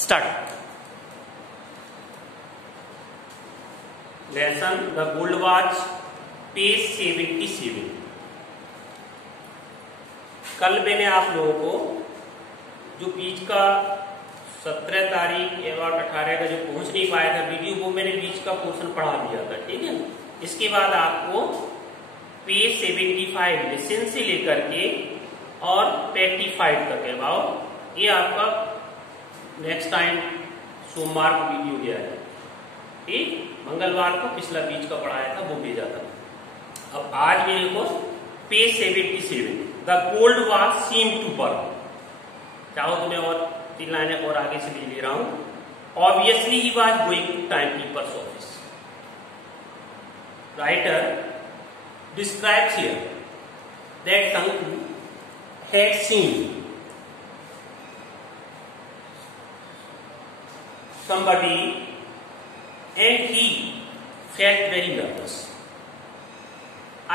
Start. Lesson the gold watch, page 77। कल मैंने आप लोगों को जो बीच का 17 तारीख एवं 18 का जो पहुंच नहीं पाया था वीडियो, वो मैंने बीच का पोर्शन पढ़ा दिया था, ठीक है। इसके बाद आपको पेज 75 लेसन से लेकर के और 85 तक है भाव, ये आपका नेक्स्ट टाइम सोमवार को वीडियो गया है, ठीक। मंगलवार को पिछला बीच का पढ़ाया था वो भेजा था। अब आज मेरे को page 77 the gold watch seem to burn. चाहो तो मैं और 3 लाइनें और आगे से ले रहा हूं। Obviously he was going to time keeper's office. Writer describes here that Sanku had seen somebody and he felt very nervous.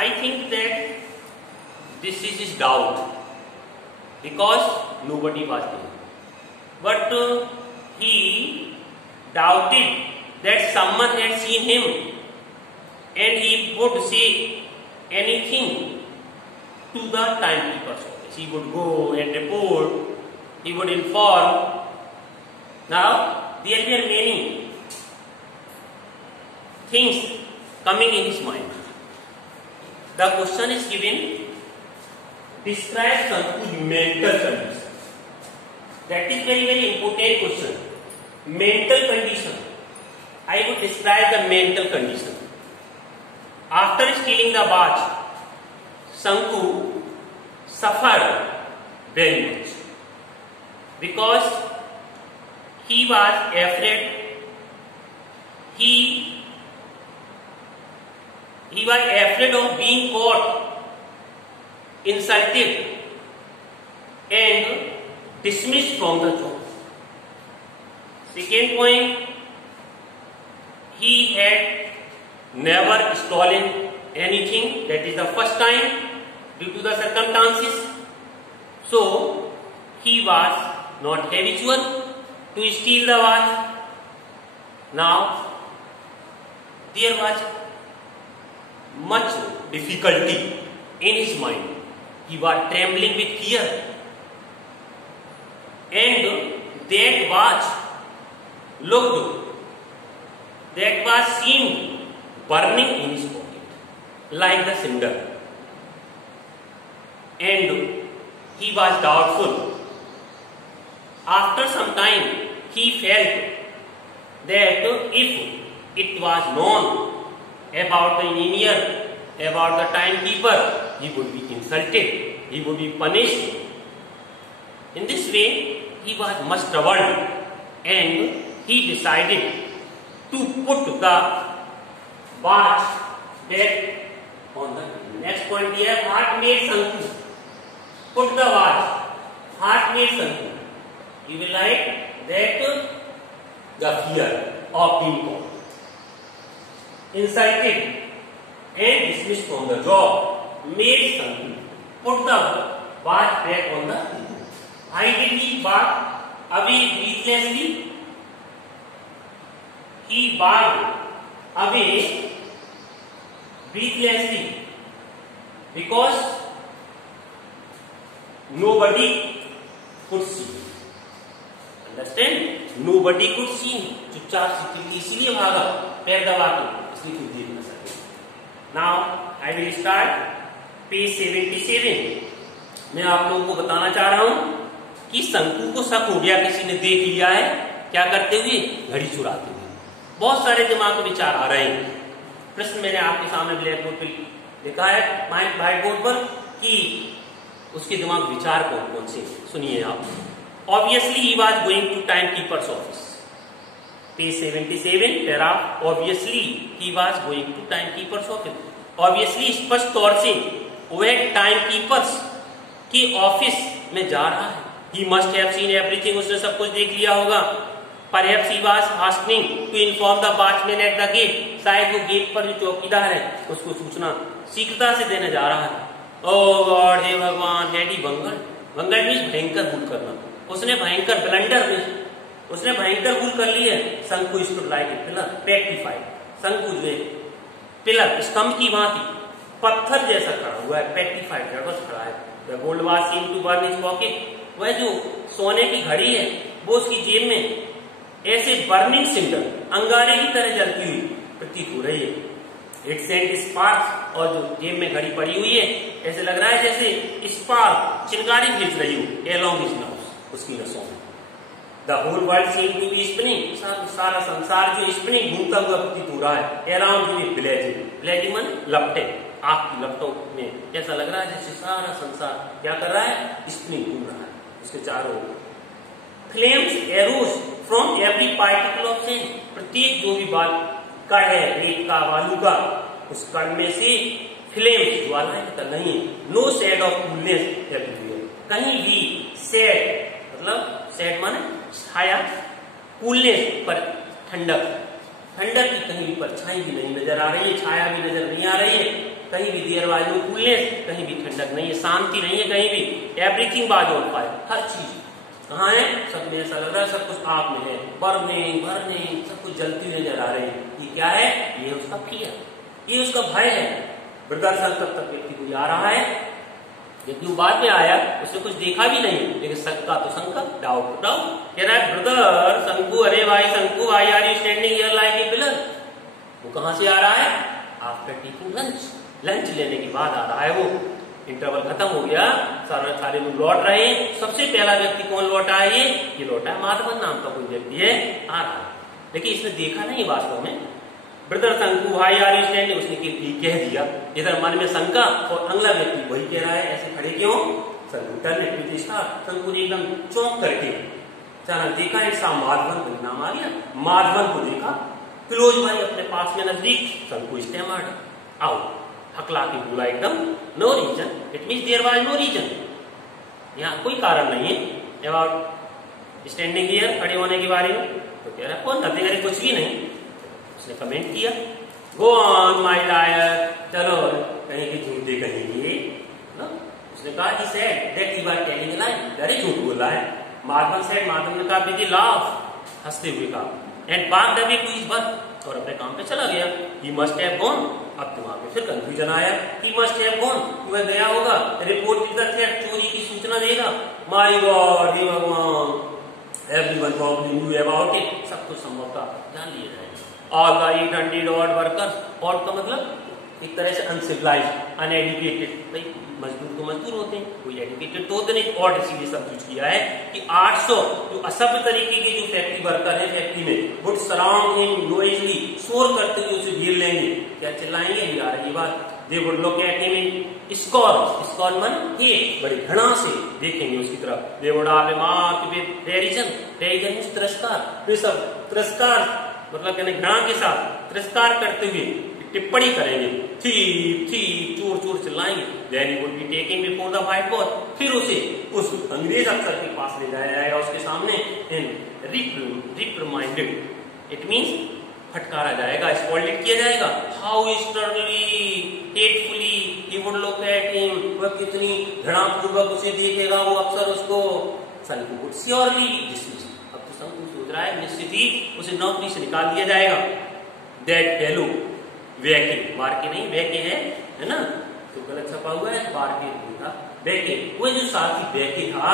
I think that this is his doubt because nobody was there. But he doubted that someone had seen him and he would say anything to the timekeeper's office. He would go and report, he would inform. Now, there were many things coming in his mind. The question is given, describe Sanku's mental condition. That is very, very important question. Mental condition. I would describe the mental condition. After stealing the watch, Sanku suffered very much because he was afraid. He was afraid of being caught, insulted, and dismissed from the job. Second point, he had never stolen anything. That is the first time due to the circumstances. So he was not habitual to steal the watch. Now there was much difficulty in his mind. He was trembling with fear, and that watch seemed burning in his pocket like the cinder, and he was doubtful. After some time he felt that if it was known about the engineer, about the timekeeper, he would be insulted, he would be punished. In this way he was much troubled, and he decided to put the watch back on the next point here. Heart made Sanku put the watch. Heart made Sanku. You will write that the fear of being caught, insulted, and dismissed from the job made Sanku put the watch back on the. Why did he walk away breathlessly? He walked away breathlessly because nobody could see. Understand? Nobody could see. चुपचाप से इसलिए भागा, पैर दबा के, इसलिए कुछ देख न सके. Now I will start page 77. मैं आप लोगों को बताना चाह रहा हूं कि संकु को शक हो गया, किसी ने देख लिया है क्या करते हुए, घड़ी चुराते हुए. बहुत सारे दिमाग में विचार आ रहे हैं. प्रश्न मैंने आपके सामने ब्लैक बोर्ड पर लिखा है, व्हाइट बोर्ड पर, कि उसके दिमाग विचार कौन कौन से. सुनिए आप. Obviously he was going to time keeper's office. Page 77 paragraph. Obviously he was going to time keeper's office. Obviously स्पष्ट तौर से वह टाइम कीपर्स के ऑफिस में जा रहा है. He must have seen everything. उसने सब कुछ देख लिया होगा. Perhaps he was hastening to inform the watchman at the gate. शायद वो गेट पर जो चौकीदार है उसको सूचना शीघ्रता से देने जा रहा है. ओ गॉड, हे भगवान, हैडी बंगल. बंगल मीन्स भयंकर भूल करना. उसने भयंकर ब्लंडर में उसने भयंकर भूल कर ली है। शंकु stood like a pillar petrified, शंकु जो पिलर स्तंभ की भांति पत्थर जैसा खड़ा हुआ है, पेट्रिफाइड जड़वश खड़ा है। The gold watch seem to burn his pocket, वह जो सोने की घड़ी है वो उसकी जेब में ऐसे बर्निंग सिंडर अंगारे की तरह जलती हुई प्रतीत हो रही है। इट सेंट स्पार्क्स, और जो जेब में घड़ी पड़ी हुई है ऐसे लग रहा है जैसे स्पार्क चिंगारी भेज रही हो एलोंग हिज नोज, उसकी नसों में। The whole world seem to be spinning, सारा संसार जो स्पिनिंग घूमता हुआ प्रतीत हो रहा है। अराउंड टू ब्लेजिंग, ब्लेजिंग मन लपटे, आग की लपटों में ऐसा लग रहा है जैसे सारा संसार क्या कर रहा है, स्पिनिंग घूम रहा है उसके चारों। Flames arrows from every particle of sand, प्रत्येक जो भी बात कण है रेत का बालू का, उस कण में से फ्लेम ज्वालाएं निकल रही है। No shade of coolness everywhere, कहीं भी शेड मतलब शेड माने छाया, कूलनेस पर ठंडक, ठंडक की कहीं भी परछाई भी नहीं नजर आ रही है, छाया भी नजर नहीं आ रही है, कहीं भी देयर वाज नो कूलनेस, कहीं भी ठंडक नहीं है, शांति नहीं है कहीं भी। एवरीथिंग वाज ऑन फायर, हर चीज कहाँ है, सब में ऐसा लग रहा है सब कुछ आग में है, बर्निंग बर्निंग, सब कुछ जलती हुई नजर आ रही है। ये क्या है, ये उसका फियर, ये उसका भय है। ब्रदर शंकर तक व्यक्ति को आ रहा है, लेकिन वो बाद में आया, उसने कुछ देखा भी नहीं, लेकिन शंका तो शंका, डाउट टू डाउट। कह रहा है ब्रदर शंकु, अरे भाई Shanku, why are you standing here like a pillar. वो कहां से आ रहा है, आफ्टर टेकिंग लंच, लंच लेने के बाद आ रहा है वो। इंटरवल खत्म हो गया, सारे लोग लौट रहे हैं। सबसे पहला व्यक्ति कौन लौटा है, ये लौटा है माधवन नाम का कोई व्यक्ति है, आ रहा है, लेकिन इसने देखा नहीं वास्तव में। ब्रदर शंकु, व्हाई आर यू स्टैंडिंग, उसने कह दिया, इधर मन में शंका और अगला व्यक्ति वही कह रहा है, ऐसे खड़े क्यों। शंकु टर्न शंकु ने एकदम चौंक करके अचानक देखा, एक सा माधवन नाम आ गया, माधवन को देखा, क्लोज भाई अपने पास में नजदीक। शंकु स्टैमर्ड आउट, हकला के बोला एकदम, no reason, it means there was no reason, यहाँ कोई कारण नहीं है अबाउट स्टैंडिंग हियर, खड़े होने के बारे में। तो कह रहा कौन नथिंग, अरे कुछ भी नहीं। उसने कमेंट किया, गो ऑन माय लायर, चलो कहीं की झूठ दे कहीं की ना। उसने कहा कि said that you are telling a lie, अरे झूठ बोला है। माधवन सेड, माधवन ने कहा विद अ लाफ, हंसते हुए कहा, and walked away to his work, और अपने काम पे चला गया। ही मस्ट हैव गॉन, अब दिमाग में फिर कंफ्यूजन आया, ही मस्ट हैव गॉन, वह गया होगा, रिपोर्ट विद द थेफ्ट, चोरी की सूचना देगा। माय गॉड, हे भगवान, everyone probably knew about it, सब कुछ संभवतः जान लिया जाएगा। All the 800 odd workers, odd का मतलब एक तरह से अनसिविलाइज, अनएडुकेटेड, भाई मजदूर तो मजदूर होते हैं, कोई एडुकेटेड तो होते नहीं। ऑड इसीलिए सब कुछ किया है कि 800 जो असभ्य तरीके के जो फैक्ट्री वर्कर है फैक्ट्री में, वुड सराउंड हिम नोइजली, शोर करते हुए उसे घेर लेंगे। क्या चिल्लाएंगे, आ रही बात। They would look at him in scorn, scorn mean hate, बड़ी घृणा से देखेंगे उसकी तरफ। They would all remark with derision, derision means तिरस्कार, वे सब तिरस्कार मतलब कहने घृणा के साथ तिरस्कार करते हुए टिप्पणी करेंगे, थीप थीप, चोर चोर चिल्लाएंगे। Then he would be taken before the white boss, फिर उसे उस अंग्रेज अफसर के पास ले जाया जाएगा, उसके सामने रिप्रिमाइंडेड, इट मींस फटकारा जाएगा, स्कॉल्डेड किया जाएगा। How sternly hatefully he would look at him, वह कितनी घृणापूर्वक उसे देखेगा वो अफसर उसको। शंकु would surely be dismissed, अब तो शंकु सोच रहा है निश्चित ही उसे नौकरी से निकाल दिया जाएगा। That fellow, वैके, वारके नहीं वैके है ना, तो गलत छपा हुआ है, वारके नहीं था, वैके। वो जो साथी वैके था,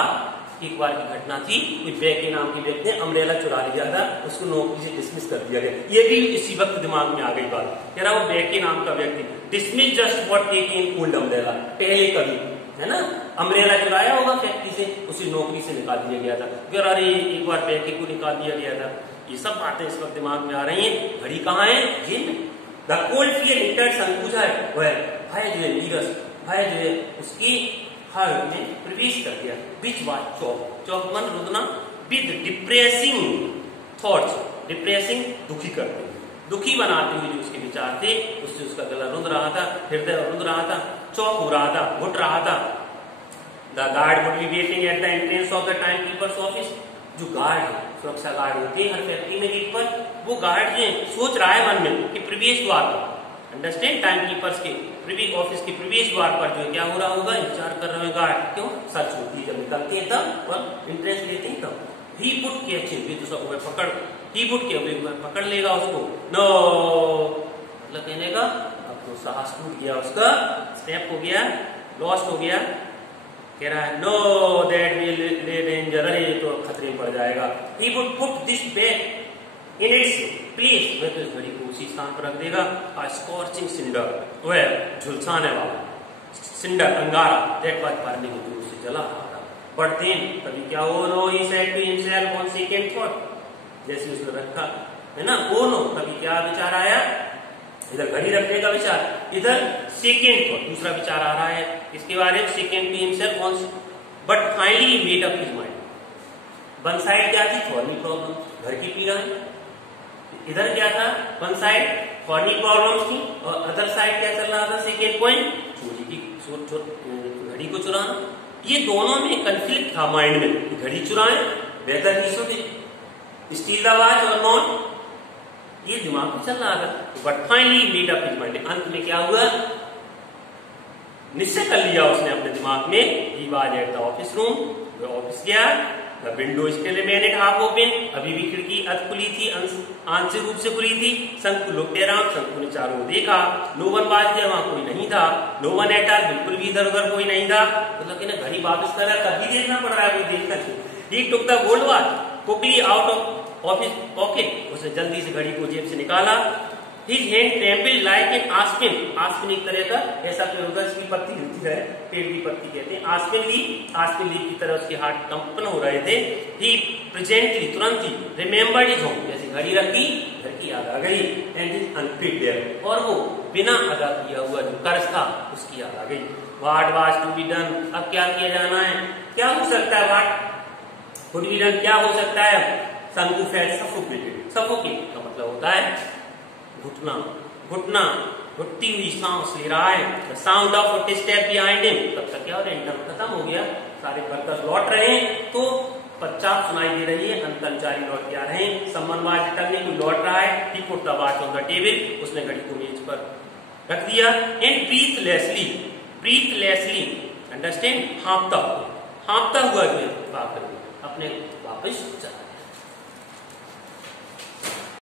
एक बार की घटना थी, कोई वैके नाम के व्यक्ति ने अम्ब्रेला चुरा लिया था, उसको नौकरी से डिसमिस कर दिया गया। ये भी इसी वक्त दिमाग में आ गई बात, कह रहा वो वैके नाम का व्यक्ति dismiss just for taking old umbrella, पहले कभी है ना अम्ब्रेला चुराया होगा फैक्ट्री से, उसे नौकरी से निकाल दिया गया था। फिर अरे एक बार वैके को निकाल दिया गया था। ये सब बातें इस वक्त दिमाग में आ रही हैं। घड़ी कहाँ है, जेल में। द कोल्ड फियर इंटर्ड शंकु है, वह भय जो है नीरस, भय जो है उसकी हार्ट में प्रवेश कर गया। बीच बात चौक, चौक मन रुदना, विद डिप्रेसिंग थॉट्स, डिप्रेसिंग दुखी करते, दुखी बनाते हुए जो उसके विचार थे, उससे उसका गला रुंध रहा था, हृदय रुंध रहा था, चौक हो रहा था, घुट रहा था। The guard would be waiting at the entrance of the time keeper's office, जो गार्ड है, सुरक्षा गार्ड होते हैं हर फैक्ट्री में गेट पर, वो गार्ड जो सोच रहा है मन में कि प्रवेश द्वार पर, अंडरस्टैंड, टाइम कीपर्स के प्रवेश ऑफिस के प्रवेश द्वार पर जो क्या हो रहा होगा, इंतजार कर रहे हैं गार्ड। क्यों, सच होती है जब निकलते हैं तब और एंट्रेंस लेते हैं तब। ही पुट कैच हिम, दूसरा वो पकड़, ही पुट के पकड़ लेगा उसको, नो मतलब कहने का अब तो साहस टूट गया उसका, स्टेप हो गया, लॉस्ट हो गया, कह रहा है know that will lay danger, अरे ये तो खतरे में पड़ जाएगा। He would put this bag in its place, वह तो इस घड़ी को उसी स्थान पर रख देगा। आ स्कॉर्चिंग सिंडर, वह झुलसाने वाला सिंडर, अंगारा, दैट वाज बर्निंग, जो उससे जला रहा था। बट देन कभी क्या हो, no he said to himself on second thought, जैसे उसने रखा है ना, ओ नो, कभी क्या विचार आया, इधर घड़ी रखने का विचार, इधर सेकेंड थॉट, दूसरा विचार आ रहा है इसके बारे में, second to himself on, but finally made up his mind. One side क्या थी, थॉर्नी प्रॉब्लम, घर की पीड़ाएं, इधर क्या था, वन साइड थॉर्नी प्रॉब्लम्स थी, और अदर साइड क्या चल रहा था, सेकेंड पॉइंट चोरी की, घड़ी को चुराना। ये दोनों में कंफ्लिक्ट था माइंड में, घड़ी चुराएं, बेहतर he should steel the watch और नॉट, ये दिमाग में चल रहा था। But finally made up his mind, अंत में क्या हुआ, निश्चय कर लिया उसने अपने दिमाग में, he was at the office room, वह ऑफिस गया, the window still remained half open, अभी भी खिड़की अध खुली थी, आंशिक रूप से खुली थी। शंकु लुक्ड अराउंड, शंकु ने चारों ओर देखा, नो वन वाज देयर, वहां कोई नहीं था, नो वन एट ऑल, बिल्कुल भी इधर उधर कोई नहीं था, मतलब कि ना घड़ी वापस कर रहा, तभी देखना पड़ रहा है, कोई देखना चाहिए। He took the gold watch quickly out of office pocket, उसने जल्दी से घड़ी को जेब से निकाला। His hand trembled like an aspen, आस्पिन एक तरह का ऐसा पेड़ होता है जिसकी पत्ती हिलती है, पेड़ की पत्ती कहते हैं, आस्पिन लीफ की तरह उसके हाथ कंपन हो रहे थे। He presently, तुरंत ही, remembered his home, जैसे घड़ी रखी, घर की याद आ गई, and his unpaid debt, और वो बिना अदा किया हुआ जो कर्ज था उसकी याद आ गई। What was to be done, अब क्या किया जाना है, क्या हो सकता है, what could be done, क्या हो सकता है। शंकु felt suffocated, suffocate का मतलब होता है घुटना, घुटना, घुटती हुई सांस ले रहा है। The sound of footsteps behind him, तब तक क्या हो रहा है, इंटरवल खत्म हो गया, सारे वर्कर्स लौट रहे हैं, तो पश्चात सुनाई दे रही है, कर्मचारी लौट के आ रहे हैं, someone was returning, कोई लौट रहा है। He put the watch on the table, उसने घड़ी को मेज पर रख दिया, and breathlessly, understand, हाँफता हुआ जो है अपने वापस चला